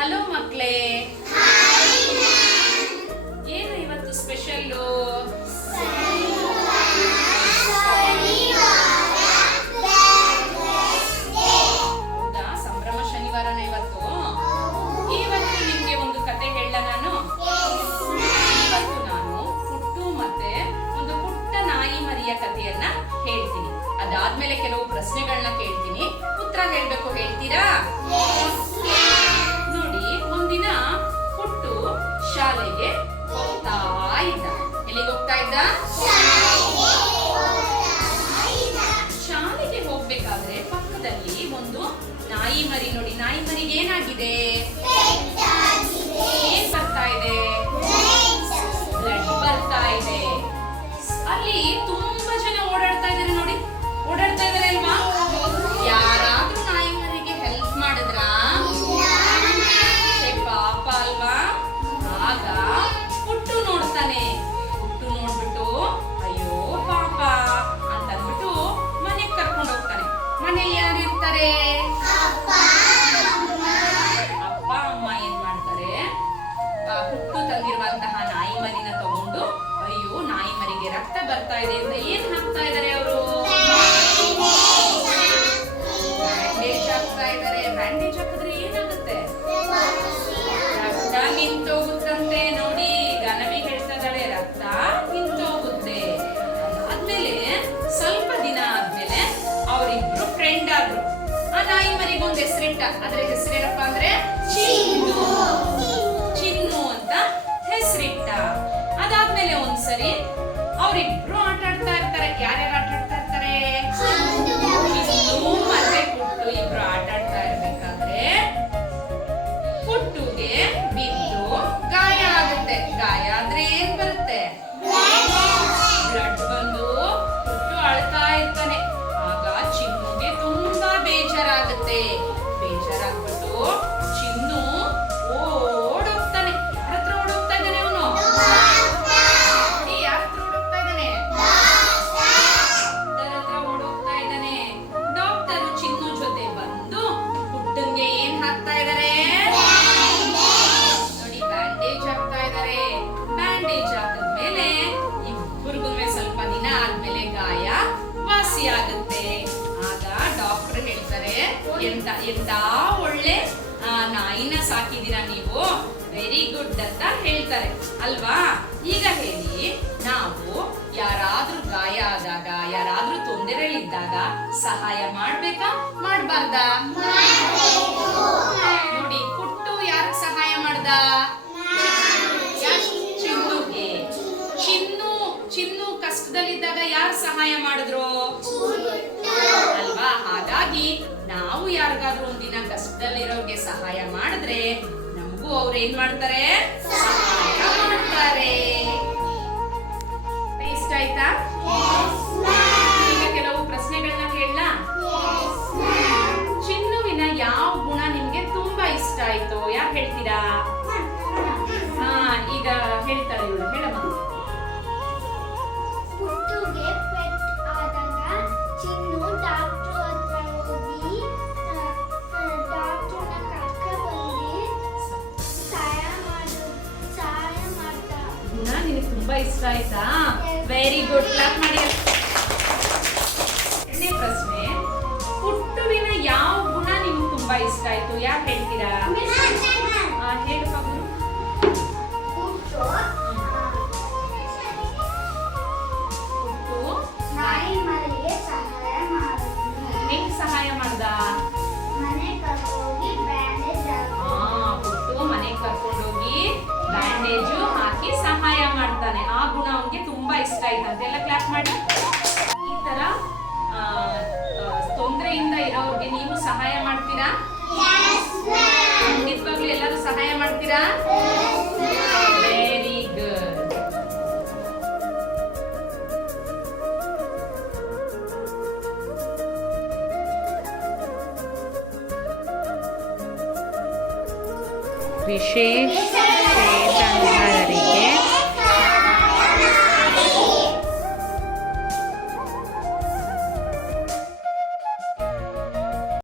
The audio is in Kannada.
ಹಲೋ ಮಕ್ಕಳೇ, ಏನು ಇವತ್ತು ಸ್ಪೆಷಲ್ಲು? ಹೌದಾ, ಸಂಭ್ರಮ ಶನಿವಾರನ ಇವತ್ತು. ಇವತ್ತು ನಿಮ್ಗೆ ಒಂದು ಕತೆ ಹೇಳ ನಾನು. ಇವತ್ತು ನಾನು ಪುಟ್ಟು ಮತ್ತೆ ಒಂದು ಪುಟ್ಟ ನಾಯಿ ಮರಿಯ ಕಥೆಯನ್ನ ಹೇಳ್ತೀನಿ. ಅದಾದ್ಮೇಲೆ ಕೆಲವು ಪ್ರಶ್ನೆಗಳನ್ನ ಕೇಳ್ತೀನಿ, ಉತ್ತರ ಹೇಳ್ಬೇಕು. ಹೇಳ್ತೀರಾ? ನೋಡಿ, ಒಂದಿನ ಪುಟ್ಟು ಶಾಲೆಗೆ ಹೋಗ್ತಾ ಇದ್ದ. ಎಲ್ಲಿಗೆ ಹೋಗ್ತಾ ಇದ್ದ? ಶಾಲೆಗೆ ಹೋಗ್ಬೇಕಾದ್ರೆ ಪಕ್ಕದಲ್ಲಿ ಒಂದು ನಾಯಿ ಮರಿ. ನೋಡಿ, ನಾಯಿ ಮರಿಗೆ ಏನಾಗಿದೆ? ಏನ್ ಬರ್ತಾ ಇದೆ? ಬ್ಲಡ್ ಬರ್ತಾ ಇದೆ. ಅಲ್ಲಿ ತುಂಬಾ ಜನ ಓಡಾಡ್ತಾ ಇದಾರೆ. ನೋಡಿ, ಓಡಾಡ್ತಾ ಇದಾರೆ ಅಲ್ವಾ? ಯಾರಾದ್ರೂ ನಾಯಿ ಮರಿಗೆ ಹೆಲ್ಪ್ ಮಾಡಿದ್ರಾ? ಪಾಪ ಅಲ್ವಾ? ಆಗ ಪುಟ್ಟು ನೋಡ್ತಾನೆ. ಪುಟ್ಟು ನೋಡ್ಬಿಟ್ಟು ಅಯ್ಯೋ ಪಾಪ ಅಂತ ಅಂದ್ಬಿಟ್ಟು ಮನೆಗೆ ಕರ್ಕೊಂಡು ಹೋಗ್ತಾನೆ. ಮನೇಲಿ ಯಾರು ಇರ್ತಾರೆ? ಅಪ್ಪ ಅಮ್ಮ ಏನ್ ಮಾಡ್ತಾರೆ? ಪುಟ್ಟು ತಂದಿರುವಂತಹ ನಾಯಿ ಮರಿನ ತಗೊಂಡು, ಅಯ್ಯೋ ನಾಯಿ ಮರಿಗೆ ರಕ್ತ ಬರ್ತಾ ಇದೆ ಅಂತ ಏನ್ ಹಾಕ್ತಾ ಇದಾರೆ ಅವರು? ಬ್ಯಾಂಡೇಜ್ ಹಾಕ್ತಾ ಇದಾರೆ. ಬ್ಯಾಂಡೇಜ್ ಹಾಕಿದ್ರೆ ಏನಾಗುತ್ತೆ? ರಕ್ತ ನಿಂತೋಗುತ್ತಂತೆ. ನೋಡಿ, ಗನವಿ ಹೇಳ್ತಾ ಇದ್ದಾಳೆ, ರಕ್ತ ನಿಂತೋಗುತ್ತೆ. ಆದ್ಮೇಲೆ ಸ್ವಲ್ಪ ದಿನ ಆದ್ಮೇಲೆ ಅವರಿಬ್ರು ಫ್ರೆಂಡ್ ಆದ್ರು. ಆ ನಾಯಿ ಮರಿಗೊಂದು ಹೆಸರಿಟ್ಟ. ಅದ್ರ ಹೆಸರೇನಪ್ಪ ಅಂದ್ರೆ ಚಿನ್ನು. ಚಿನ್ನು ಅಂತ ಹೆಸರಿಟ್ಟ. ಅದಾದ್ಮೇಲೆ ಒಂದ್ಸರಿ ಅವರಿಬ್ರು ಆಟ ಆಡ್ತಾ ಇರ್ತಾರೆ. ಯಾರ್ಯಾರು ಆಟ ಆಡ್ತಾ ಇರ್ತಾರೆ? ಚಿನ್ನು ಮತ್ತೆ ಪುಟ್ಟು ಇಬ್ರು ಆಟ ಆಡ್ತಾ ಇರ್ಬೇಕಾದ್ರೆ ಪುಟ್ಟುಗೆ ಬಿದ್ದು ಗಾಯ ಆಗುತ್ತೆ. ಗಾಯ ಆದ್ರೆ ಏನ್ ಬರುತ್ತೆ? ಬ್ಲಡ್ ಬಂದು ಪುಟ್ಟು ಅಳ್ತಾ ಇರ್ತಾನೆ. ಆಗ ಚಿನ್ನುಗೆ ತುಂಬಾ ಬೇಜಾರಾಗುತ್ತೆ. ಬೇಜಾರಾಗ್ಬಿಟ್ಟು ಚಿನ್ನು ಓಡೋಗ್ತಾನೆ. ಯಾರ ಹತ್ರ ಓಡೋಗ್ತಾ ಇದ್ದಾನೆ ಅವನು? ಯಾರ ಹತ್ರ ಓಡೋಗ್ತಾ ಇದ್ದಾನೆ? ಡಾಕ್ಟರ್ ಹತ್ರ ಓಡೋಗ್ತಾ ಇದ್ದಾನೆ. ಡಾಕ್ಟರು ಚಿನ್ನು ಜೊತೆ ಬಂದು ಪುಟ್ಟಂಗೆ ಏನ್ ಹಾಕ್ತಾ ಇದ್ದಾರೆ? ನೋಡಿ, ಬ್ಯಾಂಡೇಜ್ ಹಾಕ್ತಾ ಇದ್ದಾರೆ. ಬ್ಯಾಂಡೇಜ್ ಹಾಕಿದ್ಮೇಲೆ ಇಬ್ಬರಿಗೂ ಸ್ವಲ್ಪ ದಿನ ಆದ್ಮೇಲೆ ಗಾಯ ವಾಸಿ ಆಗುತ್ತೆ. ಆಗ ಡಾಕ್ಟರ್ ಹೇಳ್ತಾರೆ, ಎಂತ ಒಳ್ಳೆ ನಾಯಿನ ಸಾಕಿದೀರಾ ನೀವು, ವೆರಿ ಗುಡ್ ಅಂತ ಹೇಳ್ತಾರೆ ಅಲ್ವಾ? ಈಗ ಹೇಳಿ, ನಾವು ಯಾರಾದ್ರೂ ಗಾಯ ಆದಾಗ, ಯಾರಾದ್ರೂ ತೊಂದರೆಯಲ್ಲಿದ್ದಾಗ ಸಹಾಯ ಮಾಡ್ಬೇಕಾ ಮಾಡ್ಬಾರ್ದಾ? ನೋಡಿ, ಪುಟ್ಟು ಯಾರಿಗೆ ಸಹಾಯ ಮಾಡ್ದ? ಚಿನ್ನುಗೆ. ಚಿನ್ನು ಕಷ್ಟದಲ್ಲಿದ್ದಾಗ ಯಾರು ಸಹಾಯ ಮಾಡಿದ್ರು? ಅಲ್ವಾ? ಹಾಗಾಗಿ ನಾವು ಯಾರಿಗಾದ್ರೂ ಒಂದಿನ ಕಷ್ಟದಲ್ಲಿರೋರ್ಗೆ ಸಹಾಯ ಮಾಡಿದ್ರೆ ನಮಗೂ ಅವ್ರು ಏನ್ ಮಾಡ್ತಾರೆ? ಸಹಾಯ ಮಾಡ್ತಾರೆ. ಇಷ್ಟ ಆಯ್ತಾ? ಈಗ ಕೆಲವು ಪ್ರಶ್ನೆಗಳನ್ನ ಕೇಳಲಾ? ಚಿನ್ನುವಿನ ಯಾವ ಗುಣ ನಿಮ್ಗೆ ತುಂಬಾ ಇಷ್ಟ ಆಯ್ತು? ಯಾರು ಹೇಳ್ತೀರಾ? ಈಗ ಹೇಳ್ತಾರೆ ಇವಳು. ಹೇಳಮ್ಮ. ಪುಟ್ಟುಗೆ ಪೆಟ್ ಆದಾಗ ಚಿನ್ನು ಡಾಕ್ಟರ್ ಹತ್ರ ಹೋಗಿ ಡಾಕ್ಟರ್ನ ಕರ್ಕೊಂಡ್ಬಂದು ಸಹಾಯ ಮಾಡ್ದ. ಗುಣ ನಿನಗೆ ತುಂಬಾ ಇಷ್ಟ ಆಯ್ತಾ? ವೆರಿ ಗುಡ್, ಕ್ಲಾಪ್ ಮಾಡಿ. ಎರಡನೇ ಪ್ರಶ್ನೆ, ಪುಟ್ಟುವಿನ ಯಾವ ಗುಣ ನಿಮ್ಗೆ ತುಂಬಾ ಇಷ್ಟ ಆಯ್ತು? ಯಾರು ಹೇಳ್ತೀರಾ? ಹೇಳಪ್ಪ ಗುರು. ಪುಟ್ಟು ನಾಯಿ ಮರಿಗೆ ಸಹಾಯ ಮಾಡಿದ. ಹೆಂಗ್ ಸಹಾಯ ಮಾಡ್ದ? ಮನೆ ಕರ್ಕೊಂಡೋಗಿ ಬ್ಯಾಂಡೇಜ್ ಪುಟ್ಟು ಮನೆಗೆ ಕರ್ಕೊಂಡೋಗಿ ಬ್ಯಾಂಡೇಜು ಹಾಕಿ ಸಹಾಯ ಮಾಡ್ತಾನೆ. ಆ ಗುಣ ಅವನಿಗೆ ತುಂಬಾ ಇಷ್ಟ ಆಯ್ತಂತೆ. ಎಲ್ಲ ಕ್ಲಾಪ್ ಮಾಡಿ. ಈ ತರ ತೊಂದರೆಯಿಂದ ಇರೋರಿಗೆ ನೀವು ಸಹಾಯ ಮಾಡ್ತೀರಾ? ಖಂಡಿತವಾಗ್ಲೂ ಎಲ್ಲರೂ ಸಹಾಯ ಮಾಡ್ತೀರಾ? Very good. ವಿಶೇಷ